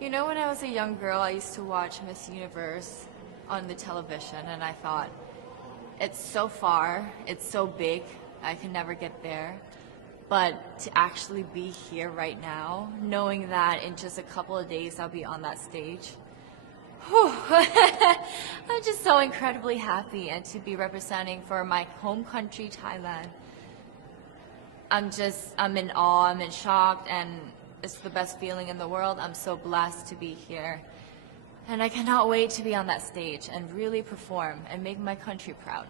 You know, when I was a young girl, I used to watch Miss Universe on the television, and I thought, it's so far, it's so big, I can never get there. But to actually be here right now, knowing that in just a couple of days I'll be on that stage, whew, I'm just so incredibly happy, and to be representing for my home country, Thailand. I'm in awe, I'm in shock, and it's the best feeling in the world. I'm so blessed to be here. And I cannot wait to be on that stage and really perform and make my country proud.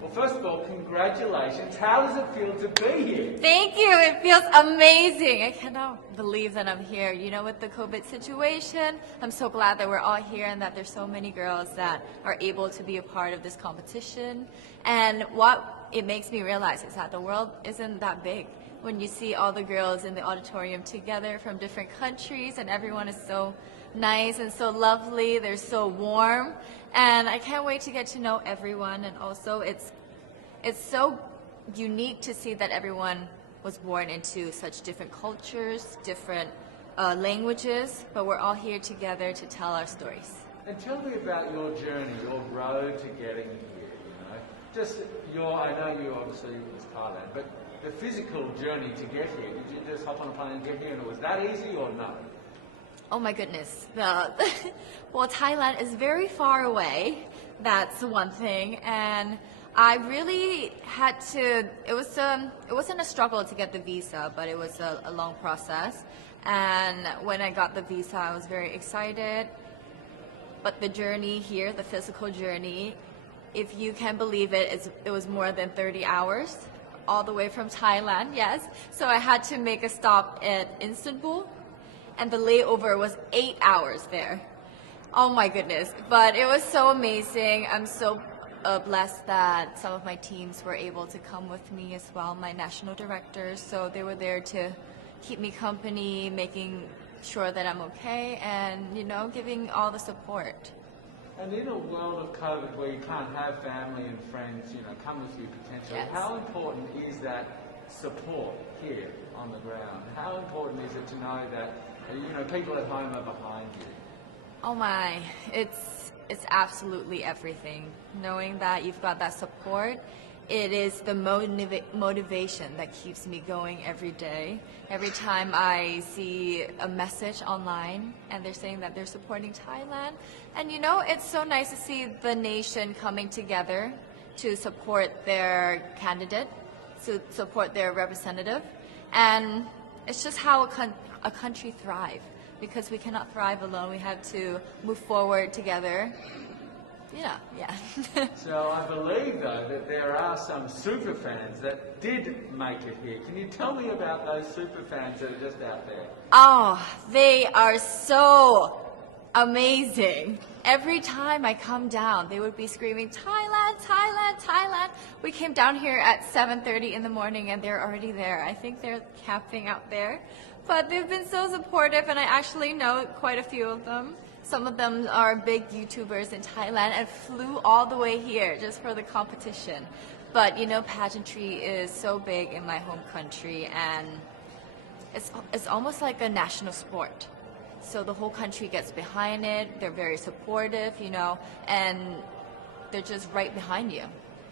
Well, first of all, congratulations. How does it feel to be here? Thank you. It feels amazing. I cannot believe that I'm here. You know, with the COVID situation, I'm so glad that we're all here and that there's so many girls that are able to be a part of this competition. And what it makes me realize is that the world isn't that big. When you see all the girls in the auditorium together from different countries, and everyone is so nice and so lovely, they're so warm, and I can't wait to get to know everyone. And also it's so unique to see that everyone was born into such different cultures, different languages, but we're all here together to tell our stories. And tell me about your journey, your road to getting here, you know. Just I know you obviously was Thailand, but the physical journey to get here, did you just hop on a plane and get here, and was that easy or no? Oh my goodness. Well, Thailand is very far away. That's one thing. And I really had to, it wasn't a struggle to get the visa, but it was a long process. And when I got the visa, I was very excited. But the journey here, the physical journey, if you can believe it, it was more than 30 hours, all the way from Thailand, yes. So I had to make a stop at Istanbul, and the layover was 8 hours there. Oh my goodness. But it was so amazing. I'm so blessed that some of my teams were able to come with me as well, my national directors. So they were there to keep me company, making sure that I'm okay, and, you know, giving all the support. And in a world of COVID where you can't have family and friends, you know, come with you potentially, Yes. How important is that support here on the ground? How important is it to know that, you know, people at home are behind you? Oh my, it's absolutely everything. Knowing that you've got that support, it is the motivation that keeps me going every day. Every time I see a message online and they're saying that they're supporting Thailand, and you know, it's so nice to see the nation coming together to support their candidate, to support their representative, and it's just how a country thrives. Because we cannot thrive alone, we have to move forward together. Yeah. So I believe, though, that there are some super fans that did make it here. Can you tell me about those super fans that are just out there? Oh, they are so amazing. Every time I come down, they would be screaming, Thailand, Thailand, Thailand. We came down here at 7:30 in the morning and they're already there. I think they're camping out there. But they've been so supportive, and I actually know quite a few of them. Some of them are big YouTubers in Thailand and flew all the way here just for the competition. But you know, pageantry is so big in my home country, and it's almost like a national sport. So the whole country gets behind it. They're very supportive, you know, and they're just right behind you.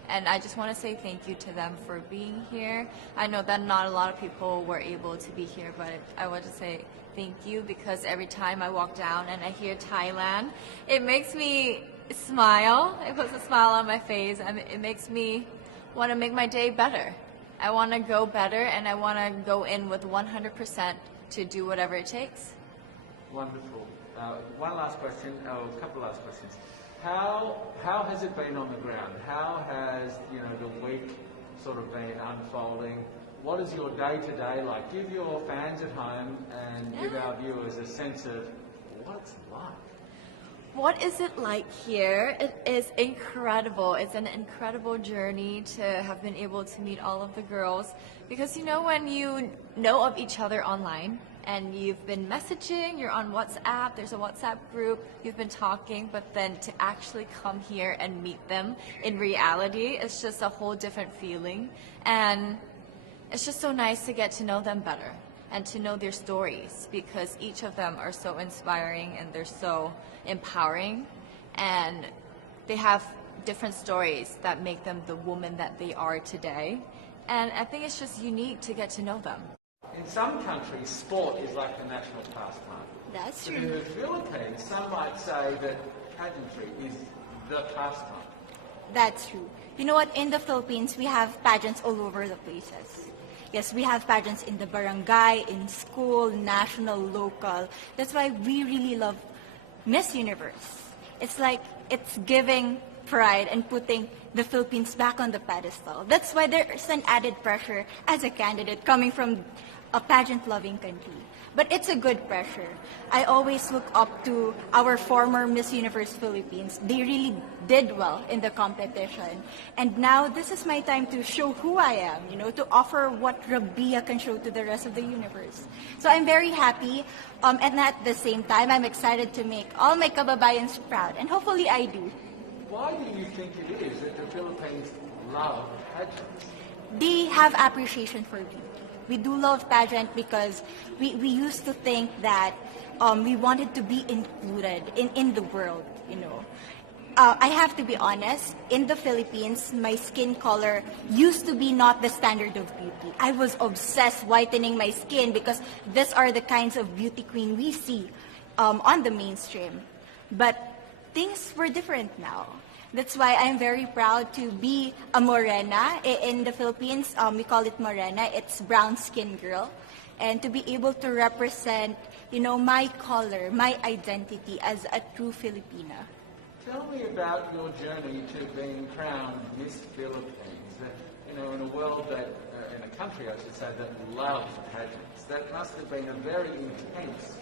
And I just want to say thank you to them for being here. I know that not a lot of people were able to be here, but I want to say thank you, because every time I walk down and I hear Thailand, it makes me smile. It puts a smile on my face, and it makes me want to make my day better. I want to go better, and I want to go in with 100% to do whatever it takes. Wonderful. One last question, a couple last questions. How has it been on the ground? How has, you know, the week sort of been unfolding? What is your day-to-day like? Give your fans at home and give our viewers a sense of what it's like. What is it like here? It is incredible. It's an incredible journey to have been able to meet all of the girls, because you know, when you know of each other online and you've been messaging, you're on WhatsApp, there's a WhatsApp group, you've been talking, but then to actually come here and meet them in reality, it's just a whole different feeling. And it's just so nice to get to know them better. and to know their stories, because each of them are so inspiring and they're so empowering, and they have different stories that make them the woman that they are today. And I think it's just unique to get to know them. In some countries, sport is like the national pastime. That's But in true. the Philippines, some might say that pageantry is the pastime. That's true. You know what? In the Philippines, we have pageants all over the places. Yes, we have pageants in the barangay, in school, national, local. That's why we really love Miss Universe. It's like it's giving pride and putting the Philippines back on the pedestal. That's why there's an added pressure as a candidate coming from a pageant-loving country. But it's a good pressure. I always look up to our former Miss Universe Philippines. They really did well in the competition. And now this is my time to show who I am, to offer what Rabiya can show to the rest of the universe. So I'm very happy, and at the same time, I'm excited to make all my kababayans proud. And hopefully I do. Why do you think it is that the Philippines love pageants? They have appreciation for beauty. We do love pageant because we used to think that we wanted to be included in the world, I have to be honest, in the Philippines, my skin color used to be not the standard of beauty. I was obsessed whitening my skin because these are the kinds of beauty queen we see on the mainstream. But things were different now. That's why I'm very proud to be a morena. In the Philippines, we call it morena. It's brown skin girl. And to be able to represent, my color, my identity as a true Filipina. Tell me about your journey to being crowned Miss Philippines. In a world that, in a country, I should say, that loves pageants. That must have been a very intense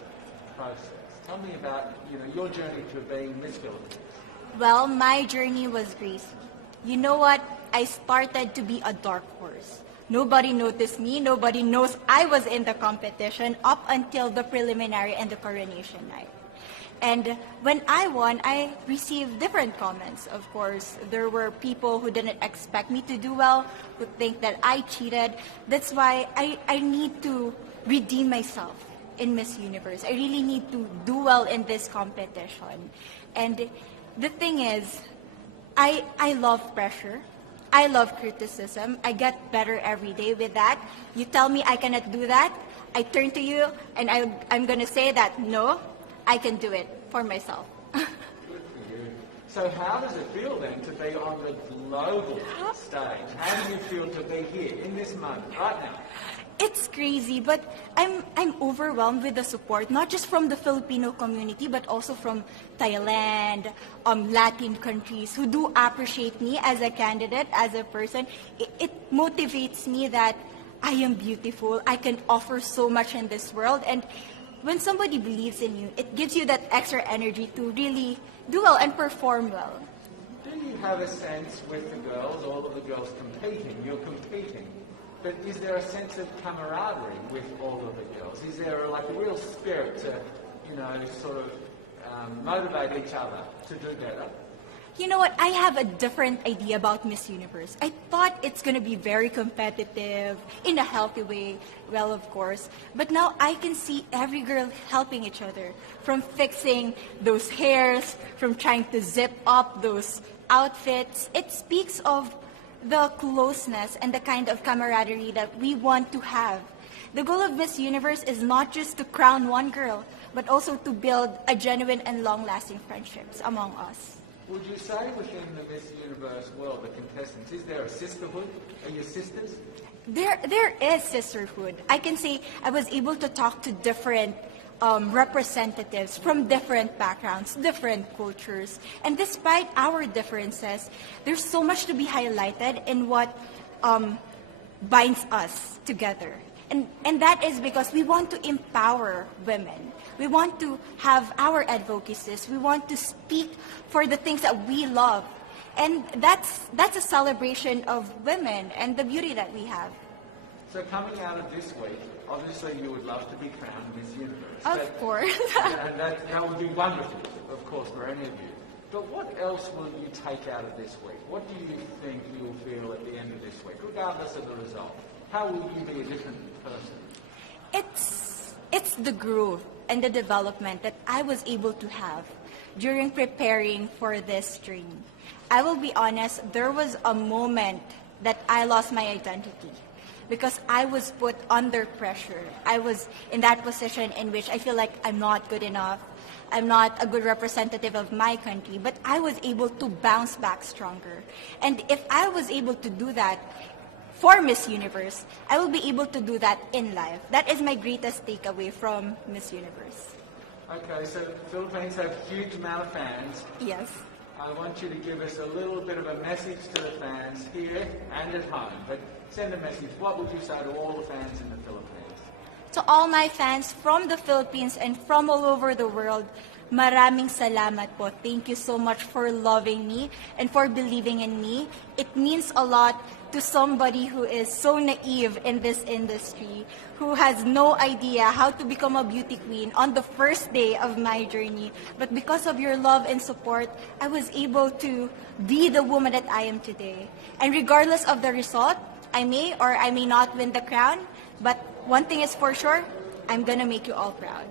process. Tell me about, your journey to being Miss Philippines. Well, my journey was crazy. You know what? I started to be a dark horse. Nobody noticed me. Nobody knows I was in the competition up until the preliminary and the coronation night. And when I won, I received different comments. Of course, there were people who didn't expect me to do well, who think that I cheated. That's why I need to redeem myself in Miss Universe. I really need to do well in this competition. And the thing is, I love pressure. I love criticism. I get better every day with that. You tell me I cannot do that, I turn to you and I'm going to say that, no, I can do it for myself. Good for you. So how does it feel then to be on the global stage? How do you feel to be here in this moment, right now? It's crazy, but I'm overwhelmed with the support, not just from the Filipino community, but also from Thailand, Latin countries who do appreciate me as a candidate, as a person. It motivates me that I am beautiful, I can offer so much in this world, and when somebody believes in you, it gives you that extra energy to really do well and perform well. Do you have a sense with the girls, all of the girls competing, you're competing, but is there a sense of camaraderie with all of the girls? Is there a real spirit to, sort of motivate each other to do better? You know what? I have a different idea about Miss Universe. I thought it's going to be very competitive, in a healthy way, well, of course. But now I can see every girl helping each other, from fixing those hairs, from trying to zip up those outfits. It speaks of the closeness and the kind of camaraderie that we want to have. The goal of Miss Universe is not just to crown one girl, but also to build a genuine and long-lasting friendships among us. Would you say within the Miss Universe world, the contestants, is there a sisterhood? Are you sisters? There is sisterhood. I can say I was able to talk to different representatives from different backgrounds, different cultures. And despite our differences, there's so much to be highlighted in what binds us together. And that is because we want to empower women. We want to have our advocacies. We want to speak for the things that we love. And that's a celebration of women and the beauty that we have. So coming out of this week, obviously you would love to be crowned Miss Universe. Of course. And that would be wonderful, of course, for any of you. But what else will you take out of this week? What do you think you'll feel at the end of this week, regardless of the result? How will you be a different person? It's the growth and the development that I was able to have during preparing for this journey. I will be honest, there was a moment that I lost my identity because I was put under pressure. I was in that position in which I feel like I'm not good enough. I'm not a good representative of my country, but I was able to bounce back stronger. And if I was able to do that for Miss Universe, I will be able to do that in life. That is my greatest takeaway from Miss Universe. Okay, so the Philippines have a huge amount of fans. Yes. I want you to give us a little bit of a message to the fans here and at home. But send a message. What would you say to all the fans in the Philippines? To all my fans from the Philippines and from all over the world, maraming salamat po. Thank you so much for loving me and for believing in me. It means a lot to somebody who is so naive in this industry, who has no idea how to become a beauty queen on the first day of my journey. But because of your love and support, I was able to be the woman that I am today. And regardless of the result, I may or I may not win the crown, but one thing is for sure, I'm gonna make you all proud.